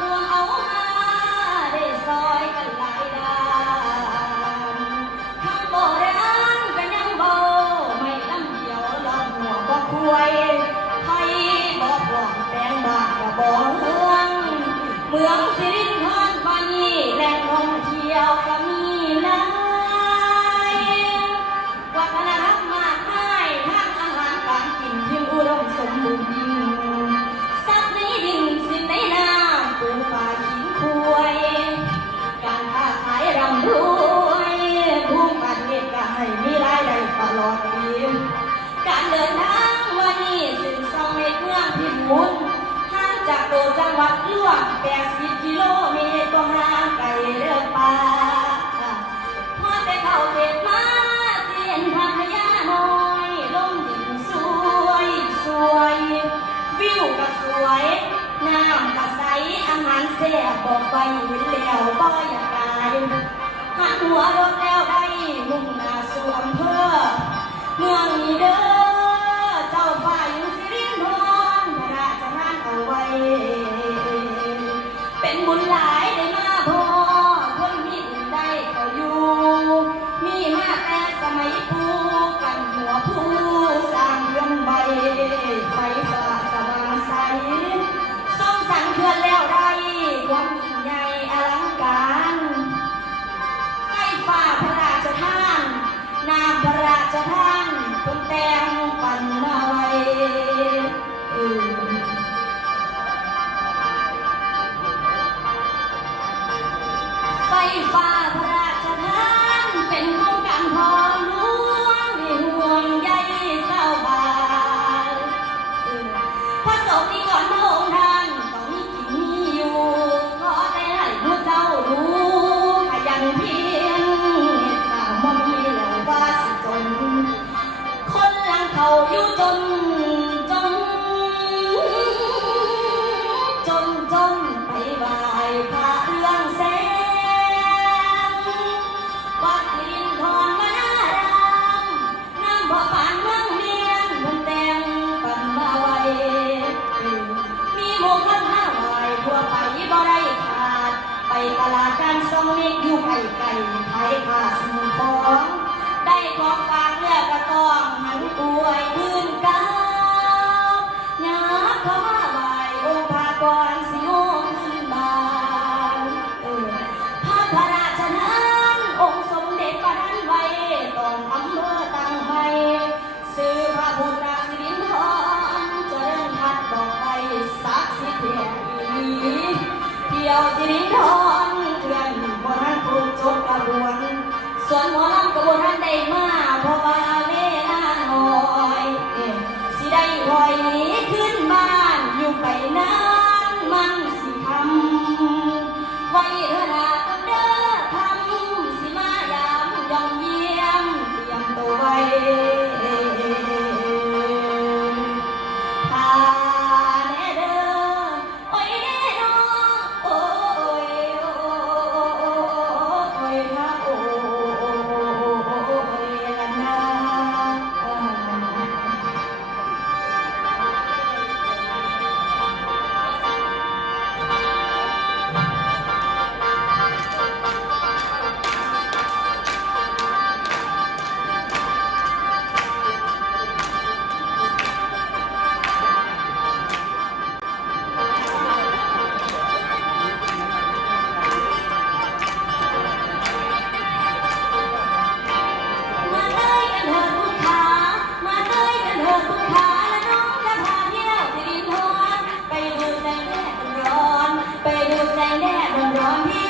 我好 วมแปกิโลเมตรก็ห่างไกลเลือกป่าพอไปเข้าเขตมาเสียนพัทยาน้อยลมดินสวยสวย วิวก็สวย น้ำก็ใส อาหารเสดบบอกไปวินแล้วบ่อยากตายหักหัวรถแล้วได้มุ่งหน้าสู่อำเภอ เมืองนี้เด้อ ตลาดการทรงเมฆอยู่ไก่ไก่ขายผ้าสมุนทองได้ของฟางเลือกกระต้องหันตัวไอ้พื้นกาหยาบเข้ามาไหวองค์ากรสิโนขึ้นบานพระพระราชนานองค์สมเด็จพระท่านไว้ต้องอำเภอตังไว้ซื้อพระพุทธสิรินทรเจริ่มทัดบอกไปสักสิเพียงอีเที่ยวสิรินทร รงได้แหละมันร้อนพี่